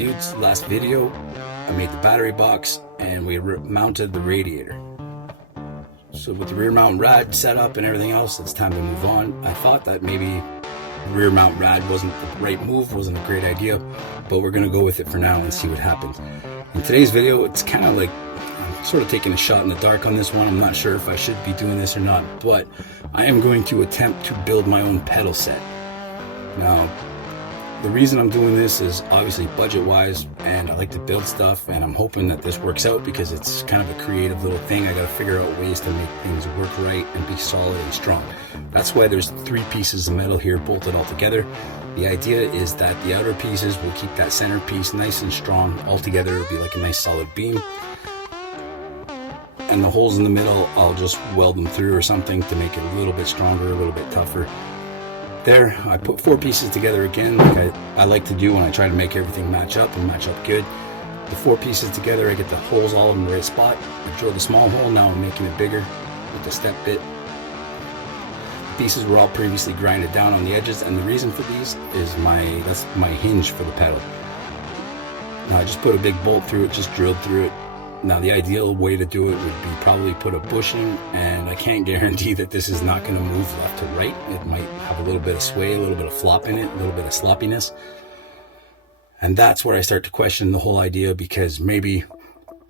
dudes, last video I made the battery box and we mounted the radiator. So with the rear mount rad set up and everything else, it's time to move on. I thought that maybe rear mount rad wasn't the right move, wasn't a great idea, but we're gonna go with it for now and see what happens. In today's video, it's kind of like I'm sort of taking a shot in the dark on this one. I'm not sure if I should be doing this or not, but I am going to attempt to build my own pedal set. Now, the reason I'm doing this is obviously budget-wise, and I like to build stuff, and I'm hoping that this works out because it's kind of a creative little thing. I got to figure out ways to make things work right and be solid and strong. That's why there's 3 pieces of metal here bolted all together. The idea is that the outer pieces will keep that center piece nice and strong. All together, it'll be like a nice solid beam. And the holes in the middle, I'll just weld them through or something to make it a little bit stronger, a little bit tougher. There, I put 4 pieces together again, like I like to do when I try to make everything match up and match up good. The 4 pieces together, I get the holes all in the right spot. I drilled a small hole, now I'm making it bigger with the step bit. The pieces were all previously grinded down on the edges, and the reason for these is that's my hinge for the pedal. Now I just put a big bolt through it, just drilled through it. Now the ideal way to do it would be probably put a bushing, and I can't guarantee that this is not going to move left to right. It might have a little bit of sway, a little bit of flop in it, a little bit of sloppiness. And that's where I start to question the whole idea, because maybe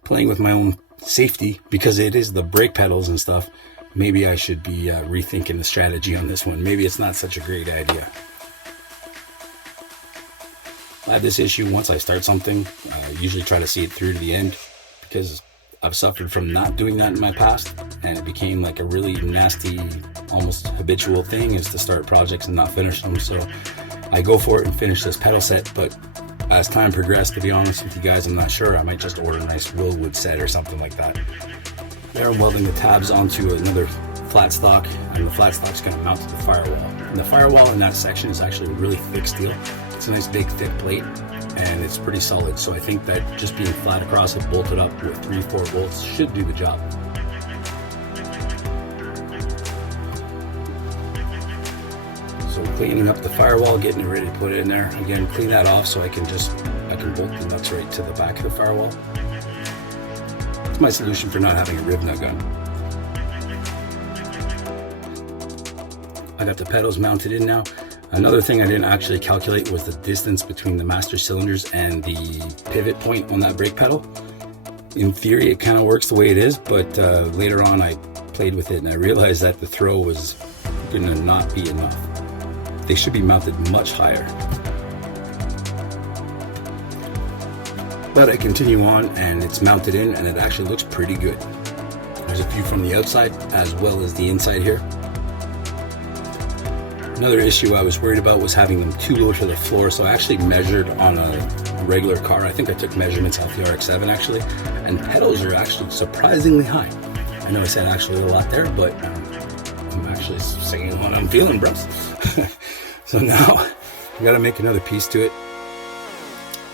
playing with my own safety, because it is the brake pedals and stuff, maybe I should be rethinking the strategy on this one. Maybe it's not such a great idea. I have this issue once I start something. I usually try to see it through to the end, because I've suffered from not doing that in my past, and it became like a really nasty, almost habitual thing, is to start projects and not finish them. So I go for it and finish this pedal set, but as time progressed, to be honest with you guys, I'm not sure. I might just order a nice rollwood set or something like that. There, I'm welding the tabs onto another flat stock, and the flat stock's going to mount to the firewall. And the firewall in that section is actually really thick steel. It's a nice big thick plate, and it's pretty solid. So I think that just being flat across it, bolted up with 3-4 bolts should do the job. So cleaning up the firewall, getting it ready to put it in there. Again, clean that off so I can bolt the nuts right to the back of the firewall. It's my solution for not having a rib nut gun. I got the pedals mounted in now. Another thing I didn't actually calculate was the distance between the master cylinders and the pivot point on that brake pedal. In theory, it kind of works the way it is, but later on I played with it and I realized that the throw was going to not be enough. They should be mounted much higher. But I continue on and it's mounted in, and it actually looks pretty good. There's a view from the outside as well as the inside here. Another issue I was worried about was having them too low to the floor, so I actually measured on a regular car. I think I took measurements off the RX-7 actually, and pedals are actually surprisingly high. I know I said actually a lot there, but I'm actually saying what I'm feeling, bros. So now I gotta make another piece to it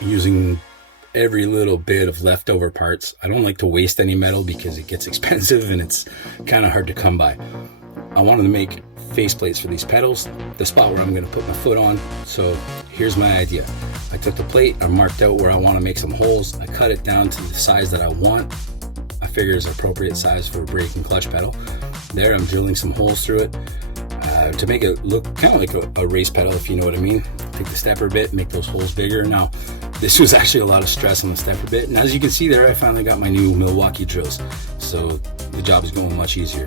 using every little bit of leftover parts. I don't like to waste any metal because it gets expensive and it's kind of hard to come by. I wanted to make faceplates for these pedals, the spot where I'm going to put my foot on. So here's my idea. I took the plate, I marked out where I want to make some holes, I cut it down to the size that I want. I figure is an appropriate size for a brake and clutch pedal. There, I'm drilling some holes through it to make it look kind of like a race pedal, if you know what I mean. Take the stepper bit, make those holes bigger. Now, this was actually a lot of stress on the stepper bit, and as you can see there, I finally got my new Milwaukee drills, so the job is going much easier.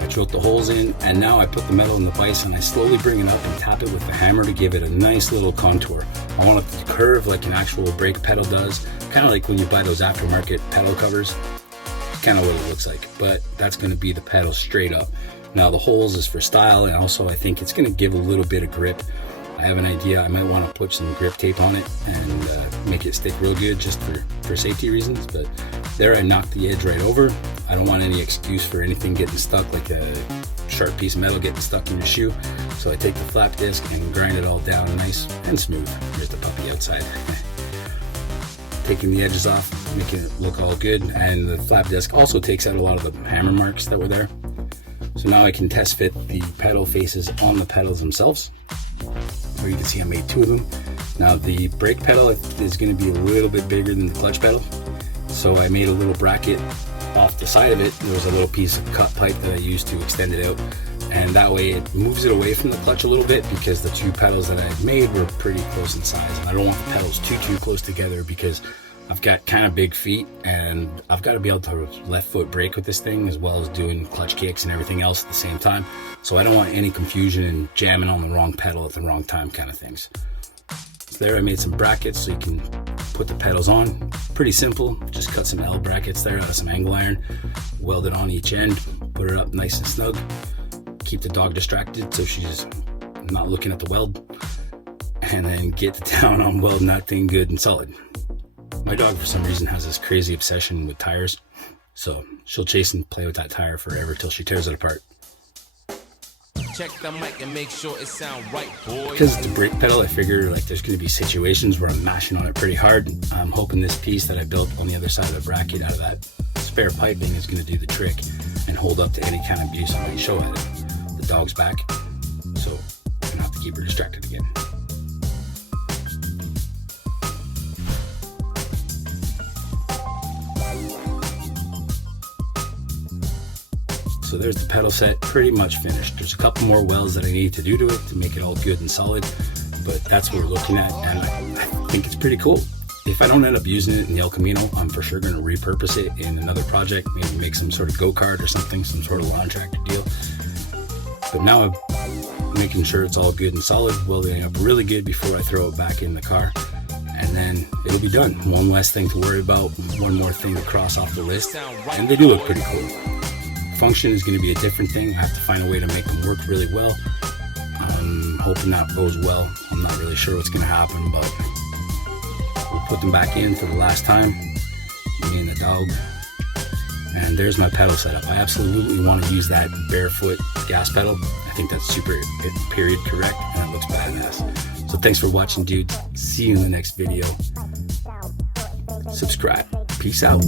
I drilled the holes in, and now I put the metal in the vise and I slowly bring it up and tap it with the hammer to give it a nice little contour. I want it to curve like an actual brake pedal does, kind of like when you buy those aftermarket pedal covers. Kind of what it looks like, but that's going to be the pedal straight up. Now the holes is for style, and also I think it's going to give a little bit of grip. I have an idea. I might want to put some grip tape on it and make it stick real good just for safety reasons. But there, I knocked the edge right over. I don't want any excuse for anything getting stuck, like a sharp piece of metal getting stuck in your shoe. So I take the flap disc and grind it all down nice and smooth. Here's the puppy outside. Taking the edges off, making it look all good. And the flap disc also takes out a lot of the hammer marks that were there. So now I can test fit the pedal faces on the pedals themselves. Where you can see I made 2 of them. Now the brake pedal is going to be a little bit bigger than the clutch pedal, so I made a little bracket off the side of it. There was a little piece of cut pipe that I used to extend it out, and that way it moves it away from the clutch a little bit, because the two pedals that I made were pretty close in size, and I don't want the pedals too close together because I've got kind of big feet and I've got to be able to left foot brake with this thing as well as doing clutch kicks and everything else at the same time. So I don't want any confusion and jamming on the wrong pedal at the wrong time kind of things. So there I made some brackets so you can put the pedals on. Pretty simple, just cut some L brackets there out of some angle iron, weld it on each end, put it up nice and snug, keep the dog distracted so she's not looking at the weld, and then get down on welding that thing good and solid. My dog for some reason has this crazy obsession with tires, so she'll chase and play with that tire forever till she tears it apart. Check the mic and make sure it sound right, boys. Because it's a brake pedal, I figure like there's going to be situations where I'm mashing on it pretty hard. I'm hoping this piece that I built on the other side of the bracket out of that spare piping is going to do the trick and hold up to any kind of abuse I might show at it. The dog's back, so I'm going to have to keep her distracted again. So there's the pedal set, pretty much finished. There's a couple more welds that I need to do to it to make it all good and solid, but that's what we're looking at, and I think it's pretty cool. If I don't end up using it in the El Camino, I'm for sure going to repurpose it in another project, maybe make some sort of go-kart or something, some sort of lawn tractor deal. But now I'm making sure it's all good and solid, welding it up really good before I throw it back in the car, and then it'll be done. One less thing to worry about, one more thing to cross off the list, and they do look pretty cool. Function is going to be a different thing. I have to find a way to make them work really well. I'm hoping that goes well. I'm not really sure what's going to happen, but we'll put them back in for the last time, me and the dog. And there's my pedal setup. I absolutely want to use that barefoot gas pedal. I think that's super period correct, and it looks badass. So thanks for watching, dude. See you in the next video. Subscribe. Peace out.